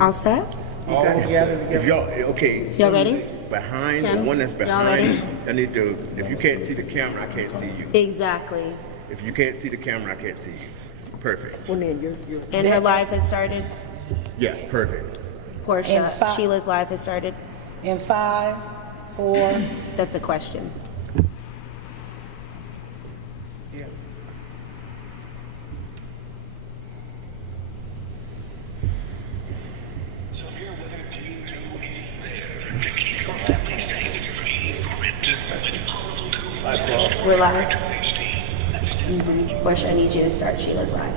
All set? If y'all, okay. Y'all ready? Behind, Kim, the one that's y'all ready? behind, I need to, if you can't see the camera, I can't see you. Exactly. If you can't see the camera, I can't see you. Perfect. And her live has started. Yes, perfect. Portia, And Sheila's live has started. In 5, 4, That's a question. We're live. Portia, I need you to start Sheila's live.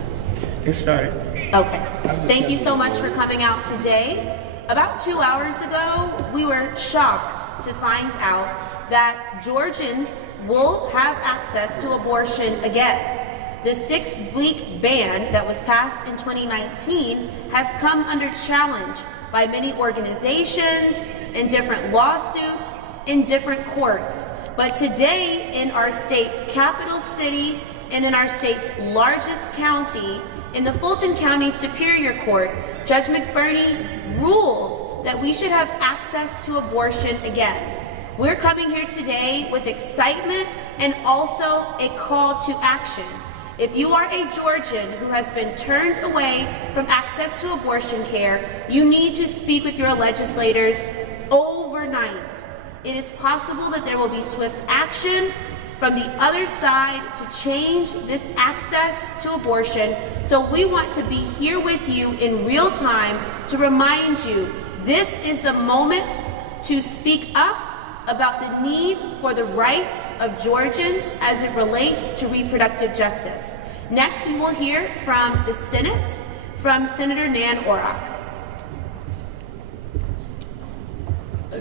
It started. Okay. Thank you so much for coming out today. About 2 hours ago, we were shocked to find out that Georgians will have access to abortion again. The 6-week ban that was passed in 2019 has come under challenge by many organizations, in different lawsuits, in different courts. But today, in our state's capital city and in our state's largest county, in the Fulton County Superior Court, Judge McBurney ruled that we should have access to abortion again. We're coming here today with excitement and also a call to action. If you are a Georgian who has been turned away from access to abortion care, you need to speak with your legislators overnight. It is possible that there will be swift action from the other side to change this access to abortion. So we want to be here with you in real time to remind you this is the moment to speak up about the need for the rights of Georgians as it relates to reproductive justice. Next, we will hear from the Senate, from Senator Nan Orrock.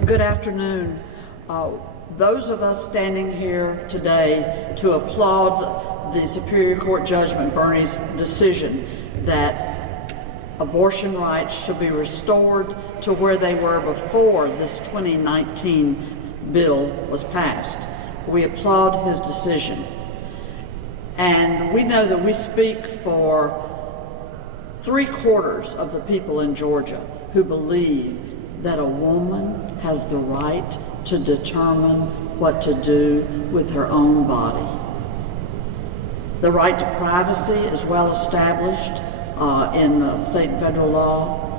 Good afternoon. Those of us standing here today to applaud the Superior Court Judge McBurney's decision that abortion rights should be restored to where they were before this 2019 bill was passed. We applaud his decision. And we know that we speak for 3/4 of the people in Georgia who believe that a woman has the right to determine what to do with her own body. The right to privacy is well established in state and federal law,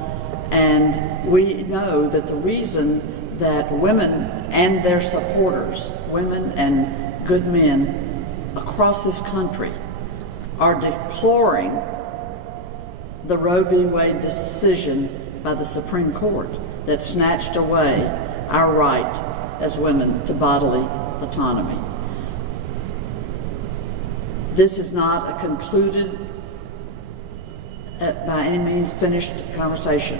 and we know that the reason that women and their supporters, women and good men across this country, are deploring the Roe v. Wade decision by the Supreme Court that snatched away our right as women to bodily autonomy. This is not a concluded, by any means finished conversation.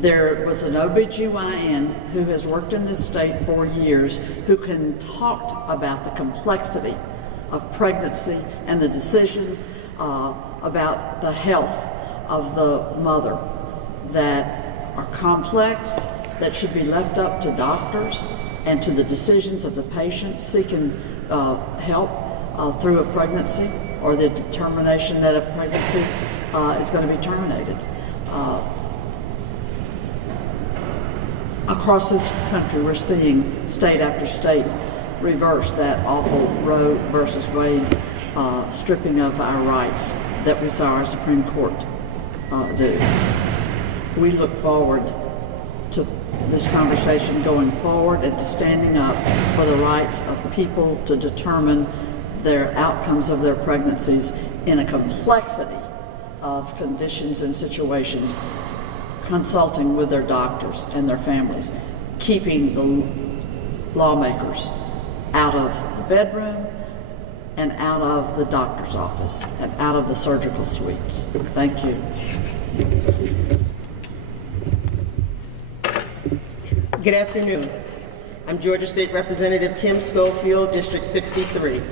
There was an OBGYN who has worked in this state for years who can talk about the complexity of pregnancy and the decisions about the health of the mother that are complex, that should be left up to doctors and to the decisions of the patient seeking help through a pregnancy or the determination that a pregnancy is going to be terminated. Across this country, we're seeing state after state reverse that awful Roe versus Wade stripping of our rights that we saw our Supreme Court do. We look forward to this conversation going forward and to standing up for the rights of people to determine their outcomes of their pregnancies in a complexity of conditions and situations, consulting with their doctors and their families, keeping the lawmakers out of the bedroom and out of the doctor's office and out of the surgical suites. Thank you. Good afternoon. I'm Georgia State Representative Kim Schofield, District 63.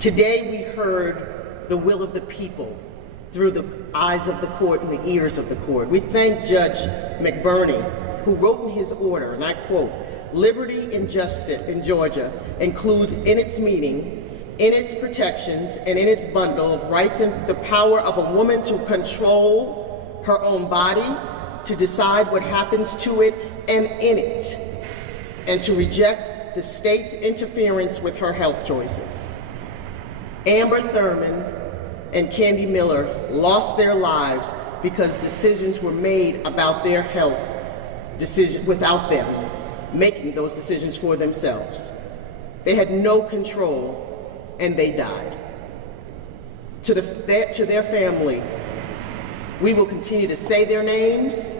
Today we heard the will of the people through the eyes of the court and the ears of the court. We thank Judge McBurney, who wrote in his order, and I quote, "Liberty and justice in Georgia includes in its meaning, in its protections, and in its bundle of rights and the power of a woman to control her own body, to decide what happens to it and in it, and to reject the state's interference with her health choices. Amber Thurman and Candy Miller lost their lives because decisions were made about their health without them making those decisions for themselves. They had no control, and they died. To their family, we will continue to say their names,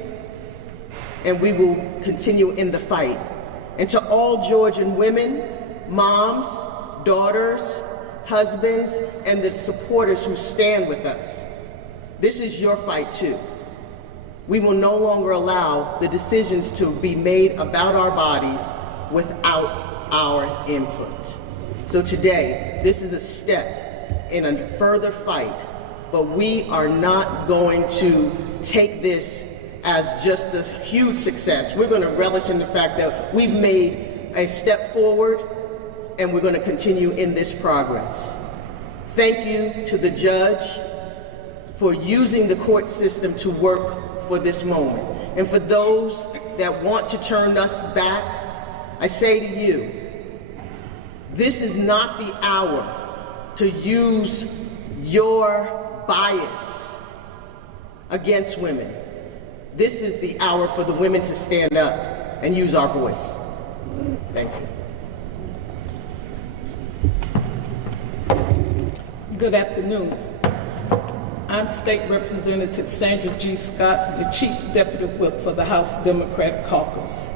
and we will continue in the fight. And to all Georgian women, moms, daughters, husbands, and the supporters who stand with us, this is your fight too. We will no longer allow the decisions to be made about our bodies without our input. So today, this is a step in a further fight, but we are not going to take this as just a huge success. We're going to relish in the fact that we've made a step forward, and we're going to continue in this progress. Thank you to the judge for using the court system to work for this moment. And for those that want to turn us back, I say to you, this is not the hour to use your bias against women. This is the hour for the women to stand up and use our voice. Thank you. Good afternoon. I'm State Representative Sandra G. Scott, the Chief Deputy Whip for the House Democratic Caucus.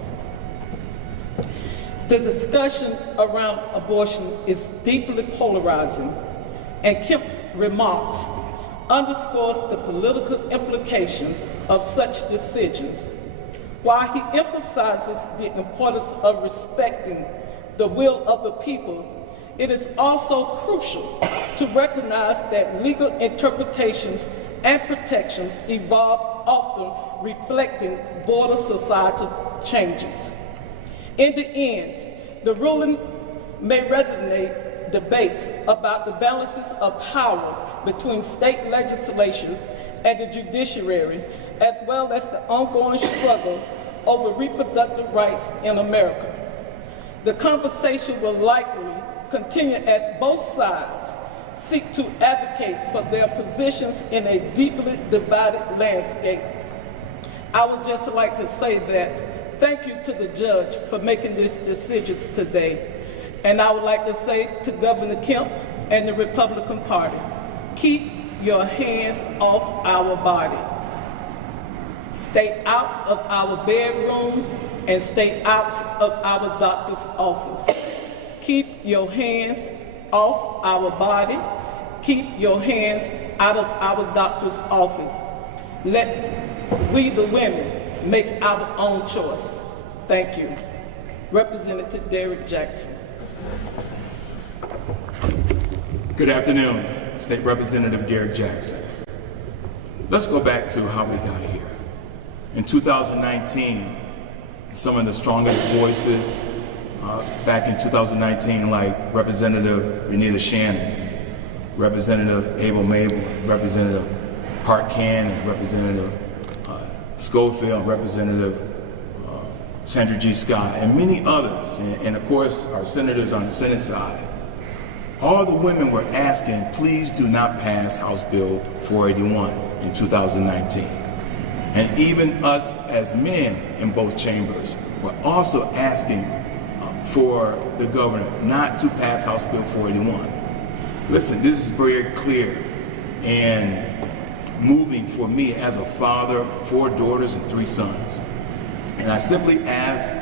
The discussion around abortion is deeply polarizing, and Kemp's remarks underscores the political implications of such decisions. While he emphasizes the importance of respecting the will of the people, it is also crucial to recognize that legal interpretations and protections evolve, often reflecting broader societal changes. In the end, the ruling may resonate debates about the balances of power between state legislatures and the judiciary, as well as the ongoing struggle over reproductive rights in America. The conversation will likely continue as both sides seek to advocate for their positions in a deeply divided landscape. I would just like to say that thank you to the judge for making these decisions today. And I would like to say to Governor Kemp and the Republican Party, keep your hands off our body. Stay out of our bedrooms and stay out of our doctor's office. Keep your hands off our body. Keep your hands out of our doctor's office. Let we, the women, make our own choice. Thank you. Representative Derrick Jackson. Good afternoon, State Representative Derrick Jackson. Let's go back to how we got here. In 2019, some of the strongest voices back in 2019, like Representative Renita Shannon, Representative Abel Mabel, Representative Hart Cannon, Representative Schofield, Representative Sandra G. Scott, and many others, and of course our senators on the Senate side. All the women were asking, please do not pass House Bill 481 in 2019. And even us as men in both chambers were also asking for the governor not to pass House Bill 481. Listen, this is very clear and moving for me as a father of 4 daughters and 3 sons. And I simply ask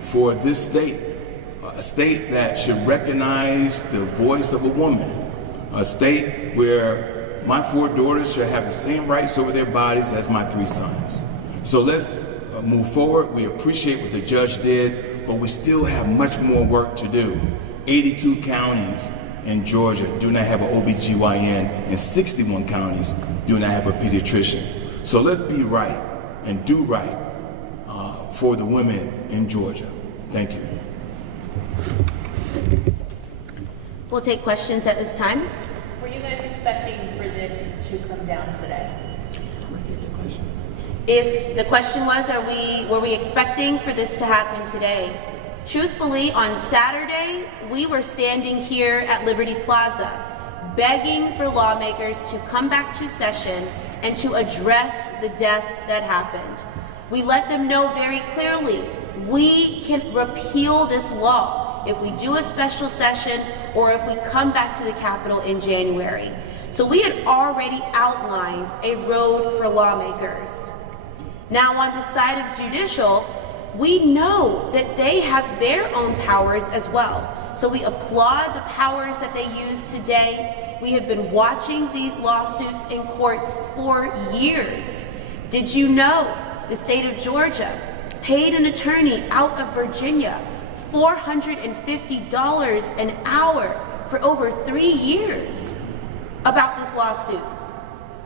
for this state, a state that should recognize the voice of a woman, a state where my 4 daughters should have the same rights over their bodies as my 3 sons. So let's move forward. We appreciate what the judge did, but we still have much more work to do. 82 counties in Georgia do not have an OBGYN, and 61 counties do not have a pediatrician. So let's be right and do right for the women in Georgia. Thank you. We'll take questions at this time. Were you guys expecting for this to come down today? If the question was, were we expecting for this to happen today? Truthfully, on Saturday, we were standing here at Liberty Plaza, begging for lawmakers to come back to session and to address the deaths that happened. We let them know very clearly, we can repeal this law if we do a special session or if we come back to the Capitol in January. So we had already outlined a road for lawmakers. Now on the side of the judicial, we know that they have their own powers as well. So we applaud the powers that they use today. We have been watching these lawsuits in courts for years. Did you know the state of Georgia paid an attorney out of Virginia $450 an hour for over 3 years about this lawsuit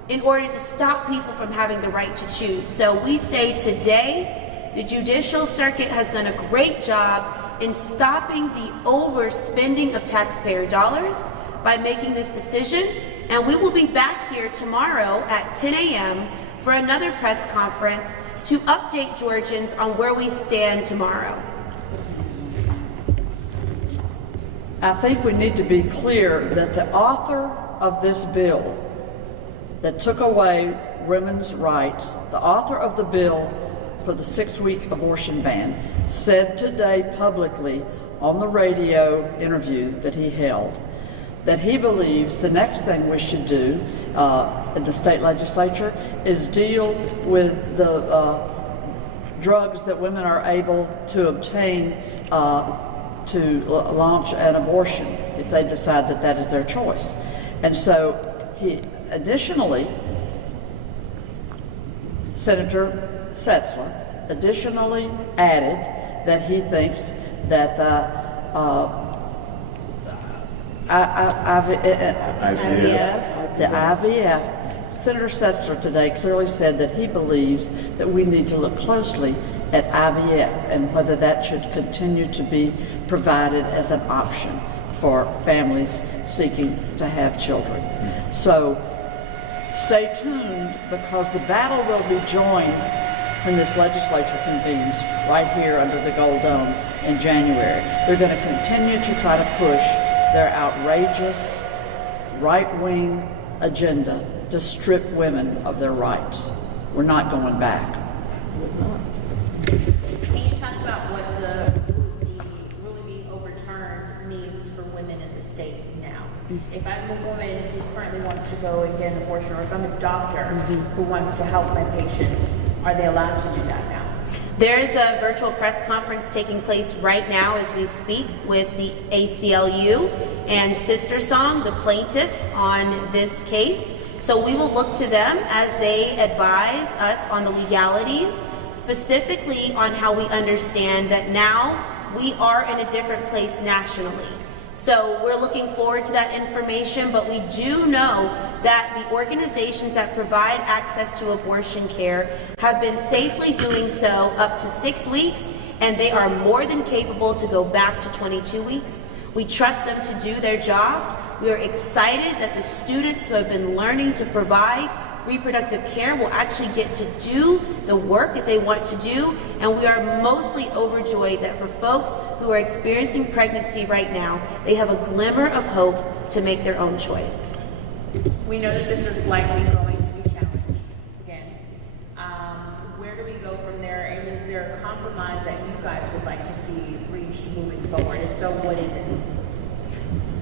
in order to stop people from having the right to choose? So we say today, the Judicial Circuit has done a great job in stopping the overspending of taxpayer dollars by making this decision, and we will be back here tomorrow at 10 a.m. for another press conference to update Georgians on where we stand tomorrow. I think we need to be clear that the author of this bill that took away women's rights, the author of the bill for the 6-week abortion ban, said today publicly on the radio interview that he held that he believes the next thing we should do in the state legislature is deal with the drugs that women are able to obtain to launch an abortion if they decide that that is their choice. And so he additionally, Senator Setzler additionally added that he thinks that the IVF, Senator Setzler today clearly said that he believes that we need to look closely at IVF and whether that should continue to be provided as an option for families seeking to have children. So stay tuned, because the battle will be joined when this legislature convenes right here under the Gold Dome in January. They're going to continue to try to push their outrageous right-wing agenda to strip women of their rights. We're not going back. Can you talk about what the ruling being overturned means for women in the state now? If I'm a woman who currently wants to go and get an abortion, or if I'm a doctor who wants to help my patients, are they allowed to do that now? There is a virtual press conference taking place right now as we speak with the ACLU and Sistersong, the plaintiff, on this case. So we will look to them as they advise us on the legalities, specifically on how we understand that now we are in a different place nationally. So we're looking forward to that information, but we do know that the organizations that provide access to abortion care have been safely doing so up to 6 weeks, and they are more than capable to go back to 22 weeks. We trust them to do their jobs. We are excited that the students who have been learning to provide reproductive care will actually get to do the work that they want to do, and we are mostly overjoyed that for folks who are experiencing pregnancy right now, they have a glimmer of hope to make their own choice. We know that this is likely going to be challenged again. Where do we go from there, and is there a compromise that you guys would like to see reached moving forward? If so, what is it?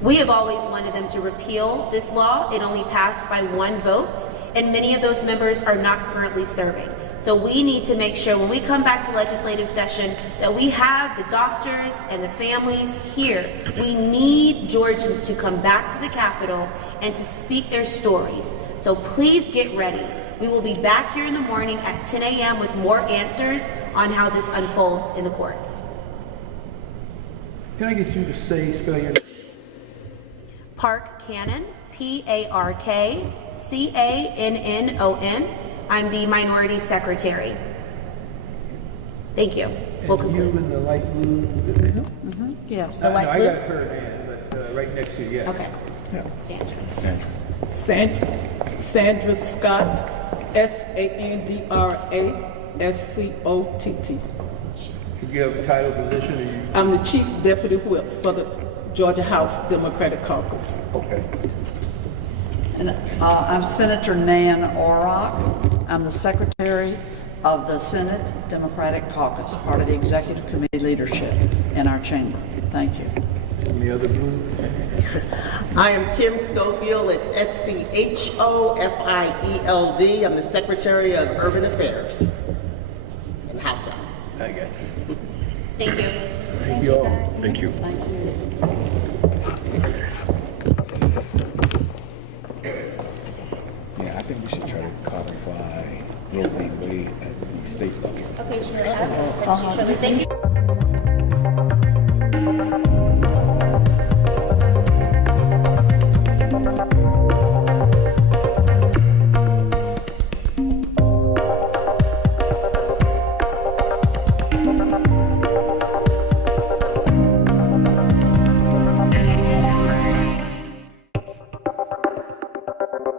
We have always wanted them to repeal this law. It only passed by 1 vote, and many of those members are not currently serving. So we need to make sure when we come back to legislative session that we have the doctors and the families here. We need Georgians to come back to the Capitol and to speak their stories. So please get ready. We will be back here in the morning at 10 a.m. with more answers on how this unfolds in the courts. Can I get you to spell your name? Park Cannon, P-A-R-K-C-A-N-N-O-N. I'm the minority secretary. Thank you. We'll And you conclude. in the light blue? Yes. No, I got her name, but right next to you, yes. Okay. Sandra. Sandra Scott, Sandrascott. Could you have a title, position, or you? I'm the Chief Deputy Whip for the Georgia House Democratic Caucus. Okay. And I'm Senator Nan Orrock. I'm the Secretary of the Senate Democratic Caucus, part of the Executive Committee leadership in our chamber. Thank you. Any other blue? I am Kim Schofield. It's Schofield. I'm the Secretary of Urban Affairs in House. I guess. Thank you. Thank you all. Thank you. Yeah, I think we should try to codify Roe v. Wade at the state level. Okay, Shirley, I will text you shortly. Thank you.